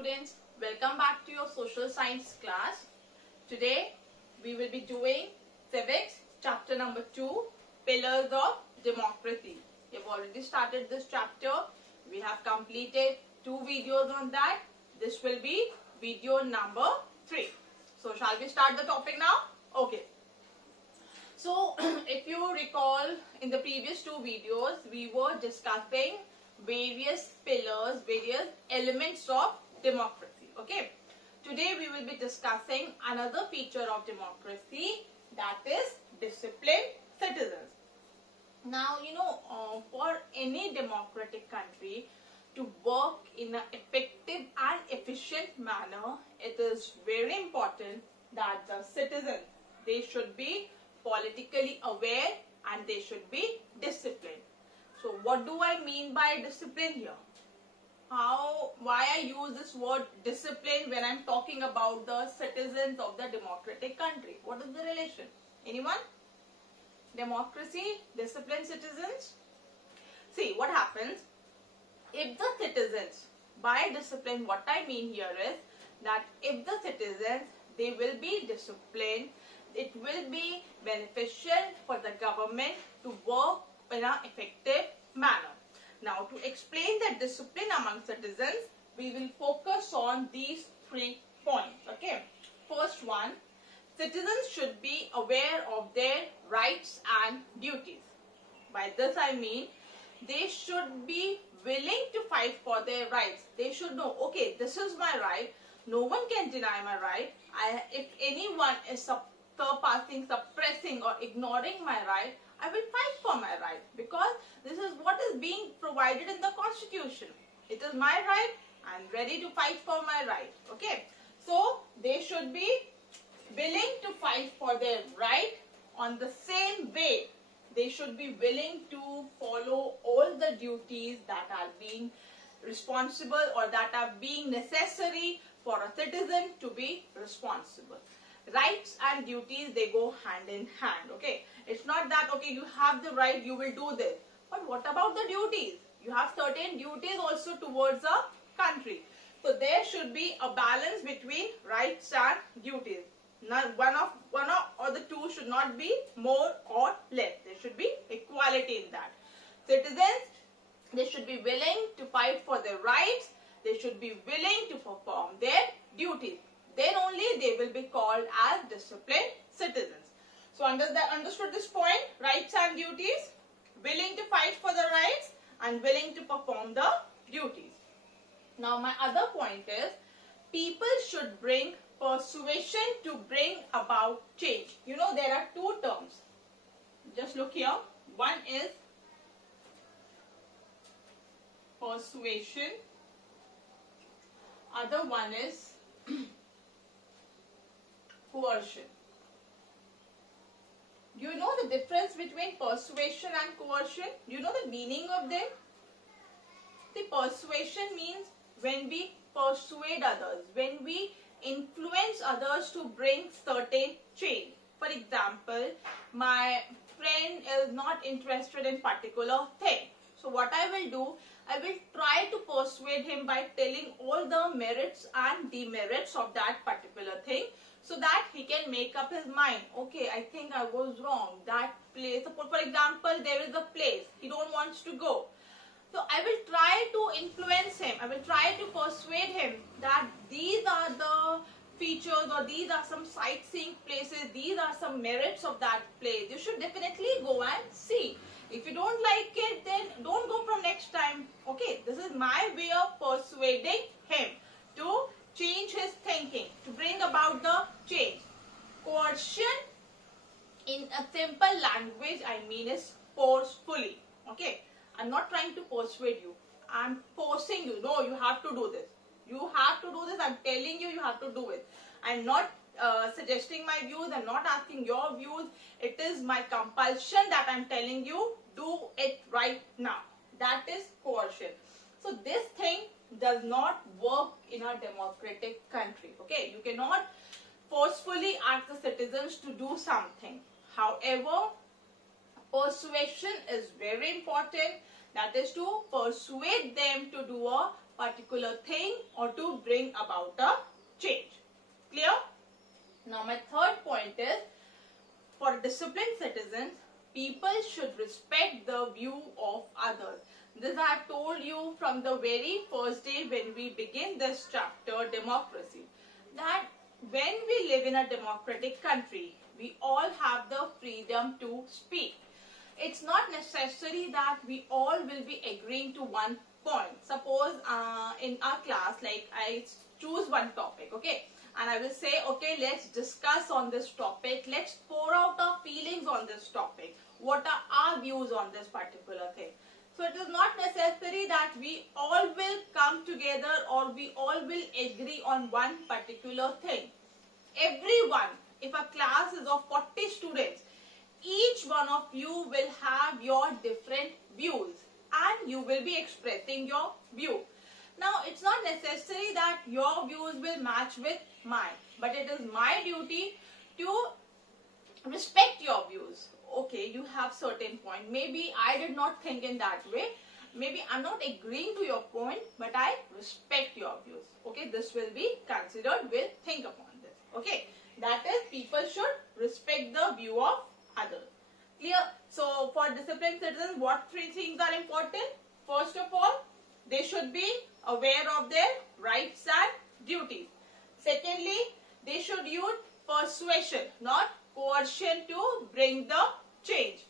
students, welcome back to your social science class. Today we will be doing Civics chapter number 2, Pillars of Democracy. We have already started this chapter. We have completed 2 videos on that. This will be video number 3. So shall we start the topic now? Okay. So if you recall, in the previous 2 videos we were discussing various pillars, various elements of democracy. Okay. Today we will be discussing another feature of democracy, that is disciplined citizens. Now, for any democratic country to work in an effective and efficient manner, it is very important that the citizens, they should be politically aware and they should be disciplined. So what do I mean by discipline here? Why I use this word discipline when I'm talking about the citizens of the democratic country? What is the relation? Anyone? Democracy, disciplined citizens? See, what happens if the citizens, by discipline, what I mean here is that if the citizens, they will be disciplined, it will be beneficial for the government to work in an effective manner. Now, to explain the discipline among citizens, we will focus on these 3 points. Okay. First one, citizens should be aware of their rights and duties. By this I mean, they should be willing to fight for their rights. They should know, okay, this is my right. No one can deny my right. If anyone is surpassing, suppressing or ignoring my right, I will fight for my right, because this is what is being provided in the constitution. It is my right. I am ready to fight for my right. Okay. So they should be willing to fight for their right. On the same way, they should be willing to follow all the duties that are being responsible or that are being necessary for a citizen to be responsible. Rights and duties, they go hand in hand. Okay. It's not that, okay, you have the right, you will do this. But what about the duties? You have certain duties also towards a country. So there should be a balance between rights and duties. Now, one or the two should not be more or less. There should be equality in that. Citizens, they should be willing to fight for their rights. They should be willing to perform their duties. Then only they will be called as disciplined citizens. So understood this point? Rights and duties, willing to fight for the rights and willing to perform the duties. Now my other point is, people should bring persuasion to bring about change. There are 2 terms. Just look here. One is persuasion. Other one is coercion. Do you know the difference between persuasion and coercion? Do you know the meaning of them? The persuasion means when we persuade others, when we influence others to bring certain change. For example, my friend is not interested in particular thing. So what I will do, I will try to persuade him by telling all the merits and demerits of that particular thing, so that he can make up his mind. Okay, I think I was wrong. That place, for example, there is a place he don't want to go. So I will try to influence him. I will try to persuade him that these are the features or these are some sightseeing places. These are some merits of that place. You should definitely go and see. If you don't like it, then don't go from next time. Okay, this is my way of persuading him to change his thinking, to bring about the change. Coercion, in a simple language, I mean is forcefully. Okay, I'm not trying to persuade you. I'm forcing you. No, you have to do this. You have to do this. I'm telling you, you have to do it. I'm not suggesting my views. I'm not asking your views. It is my compulsion that I'm telling you, do it right now. That is coercion. So this thing does not work in a democratic country. Okay, you cannot forcefully ask the citizens to do something. However, persuasion is very important. That is to persuade them to do a particular thing or to bring about a change. Clear? Now my third point is, for disciplined citizens, people should respect the view of others. This I have told you from the very first day when we begin this chapter, democracy, that when we live in a democratic country, we all have the freedom to speak. It's not necessary that we all will be agreeing to one point. Suppose in our class, like I choose one topic, okay, and I will say, okay, let's discuss on this topic, let's pour out our feelings on this topic, what are our views on this particular thing. So it is not necessary that we all will come together or we all will agree on one particular thing. Everyone, if a class is of 40 students, each one of you will have your different views and you will be expressing your view. Now, it's not necessary that your views will match with mine, but it is my duty to respect your views. Okay, you have certain point. Maybe I did not think in that way. Maybe I'm not agreeing to your point, but I respect your views. Okay, this will be considered. We'll think upon this. Okay, that is, people should respect the view of others. Clear? So, for disciplined citizens, what three things are important? First of all, they should be aware of their rights and duties. Secondly, they should use persuasion, not coercion, to bring the change.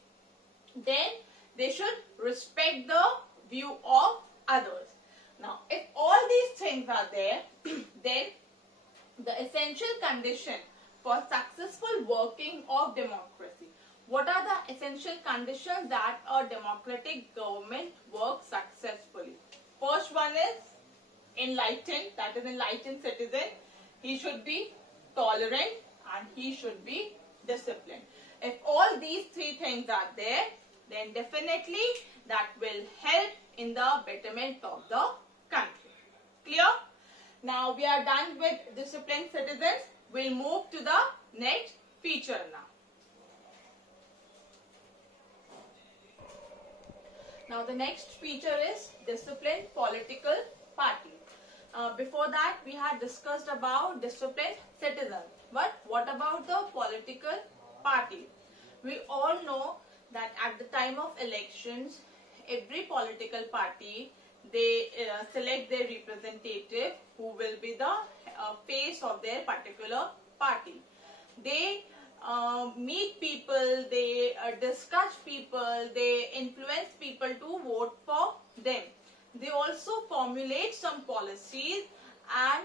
Then, they should respect the view of others. Now, if all these things are there, then the essential condition for successful working of democracy. What are the essential conditions that a democratic government works successfully? First one is enlightened, that is enlightened citizen. He should be tolerant and he should be disciplined. If all these three things are there, then definitely that will help in the betterment of the country. Clear? Now we are done with disciplined citizens. We'll move to the next feature now. Now the next feature is disciplined political party. Before that we had discussed about disciplined citizens. But what about the political party? We all know that at the time of elections, every political party, they select their representative who will be the face of their particular party. They meet people, they discuss people, they influence people to vote for them. They also formulate some policies and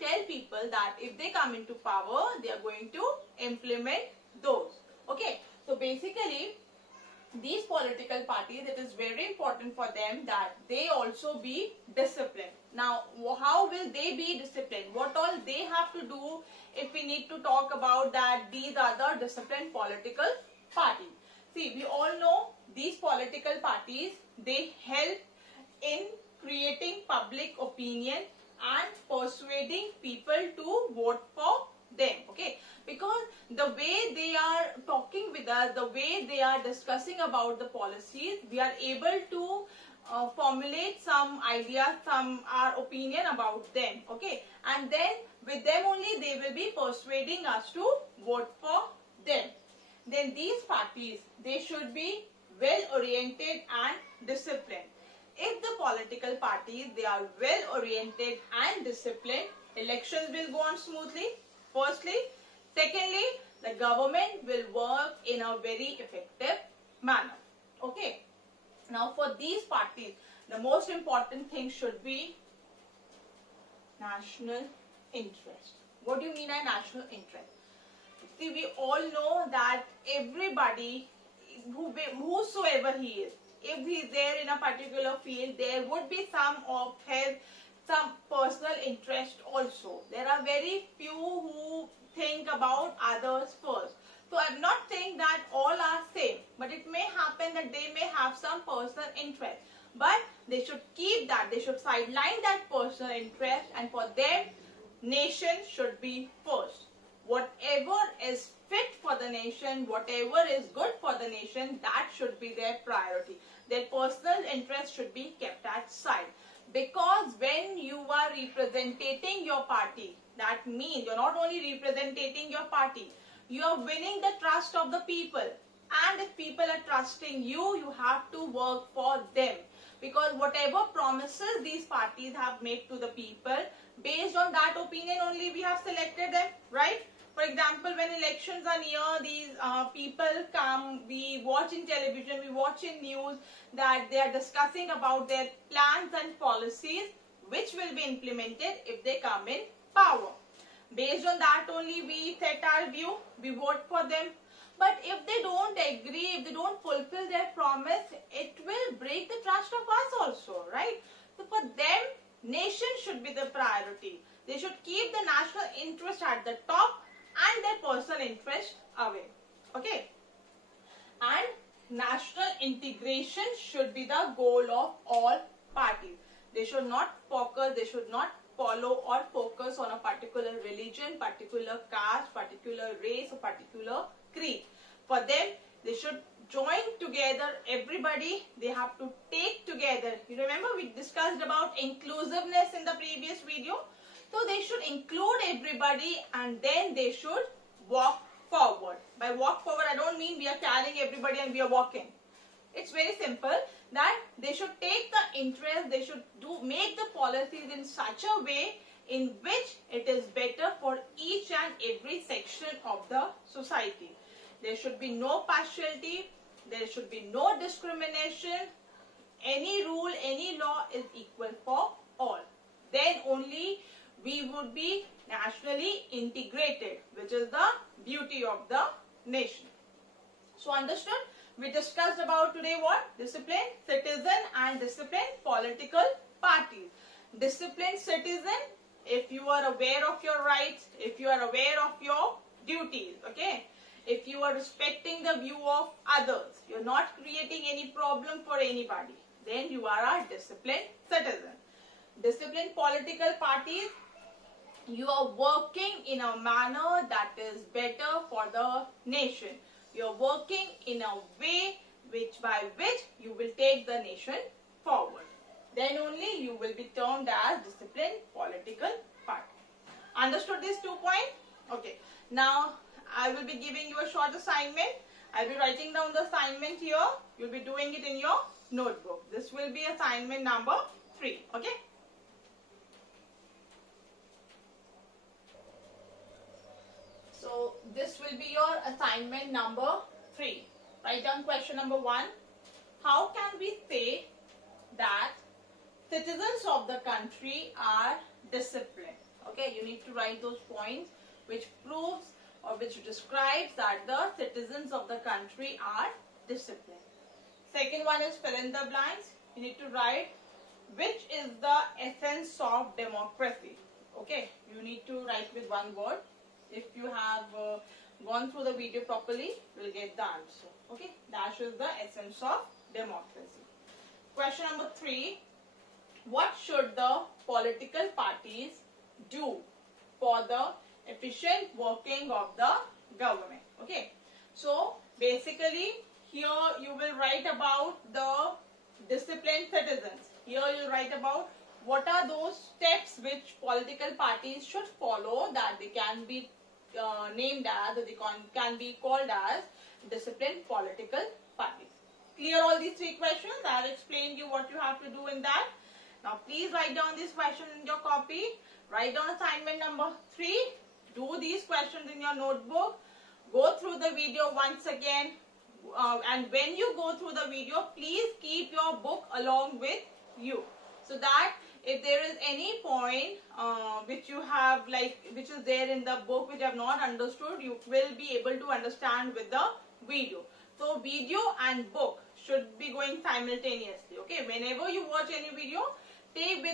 tell people that if they come into power, they are going to implement those. Okay, so basically these political parties, it is very important for them that they also be disciplined. Now, how will they be disciplined? What all they have to do if we need to talk about that these are the disciplined political parties? See, we all know these political parties, they help in creating public opinion and persuading people to vote for them. Okay, because the way they are talking with us, the way they are discussing about the policies, we are able to formulate some ideas, our opinion about them. Okay, and then with them only they will be persuading us to vote for them. Then these parties, they should be well oriented and disciplined. If the political parties, they are well oriented and disciplined, elections will go on smoothly. Firstly. Secondly, the government will work in a very effective manner. Okay. Now for these parties, the most important thing should be national interest. What do you mean by national interest? See, we all know that everybody, whosoever he is, if he is there in a particular field, there would be some personal interest also. There are very few who think about others first. So I'm not saying that all are same, but it may happen that they may have some personal interest. But they should keep that, they should sideline that personal interest, and for them, nation should be first. Whatever is fit for the nation, whatever is good for the nation, that should be their priority. Their personal interest should be kept aside. Because when you are representing your party, that means you're not only representing your party, you are winning the trust of the people. And if people are trusting you, you have to work for them. Because whatever promises these parties have made to the people, based on that opinion only we have selected them, right? For example, when elections are near, these people come, we watch in television, we watch in news that they are discussing about their plans and policies which will be implemented if they come in power. Based on that only we set our view, we vote for them. But if they don't agree, if they don't fulfill their promise, it will break the trust of us also, right? So for them, nation should be the priority. They should keep the national interest at the top and their personal interest away. Okay? And national integration should be the goal of all parties. They should not focus, they should not follow or focus on a particular religion, particular caste, particular race, or particular creed. For them, they should join together everybody. They have to take together. You remember we discussed about inclusiveness in the previous video. So they should include everybody and then they should walk forward. By walk forward, I don't mean we are carrying everybody and we are walking. It's very simple that they should take the interest, they should make the policies in such a way in which it is better for each and every section of the society. There should be no partiality, there should be no discrimination. Any rule, any law is equal for all. Then only we would be nationally integrated, which is the beauty of the nation. So understood? We discussed about today what? Discipline, citizen and discipline, political parties. Disciplined citizen, if you are aware of your rights, if you are aware of your duties, okay? If you are respecting the view of others, you're not creating any problem for anybody, then you are a disciplined citizen. Disciplined political parties, you are working in a manner that is better for the nation. You're working in a way by which you will take the nation forward. Then only you will be termed as disciplined political party. Understood these 2 points? Okay. Now, I will be giving you a short assignment. I'll be writing down the assignment here. You'll be doing it in your notebook. This will be assignment number 3. Okay? So, this will be your assignment number 3. Write down question number 1. How can we say that citizens of the country are disciplined? Okay, you need to write those points which proves or which describes that the citizens of the country are disciplined. Second one is fill in the blanks. You need to write which is the essence of democracy. Okay, you need to write with one word. If you have gone through the video properly, you will get the answer. Okay, dash is the essence of democracy. Question number 3. What should the political parties do for the efficient working of the government? Okay, so basically here you will write about the disciplined citizens. Here you will write about what are those steps which political parties should follow that they can be named as, or they can be called as disciplined political parties. Clear all these 3 questions? I have explained you what you have to do in that. Now please write down these questions in your copy. Write down assignment number 3. Do these questions in your notebook. Go through the video once again. And when you go through the video, please keep your book along with you. So that if there is any point which you have which is there in the book which you have not understood, you will be able to understand with the video. So video and book should be going simultaneously. Okay, whenever you watch any video, keep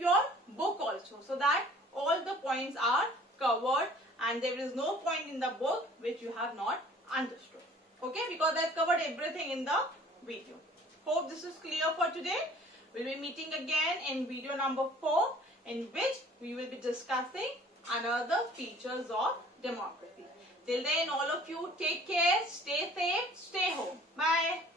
your book also, so that all the points are covered and there is no point in the book which you have not understood. Okay, because I have covered everything in the video. Hope this is clear for today. We'll be meeting again in video number 4, in which we will be discussing another features of democracy. Till then, all of you take care, stay safe, stay home. Bye.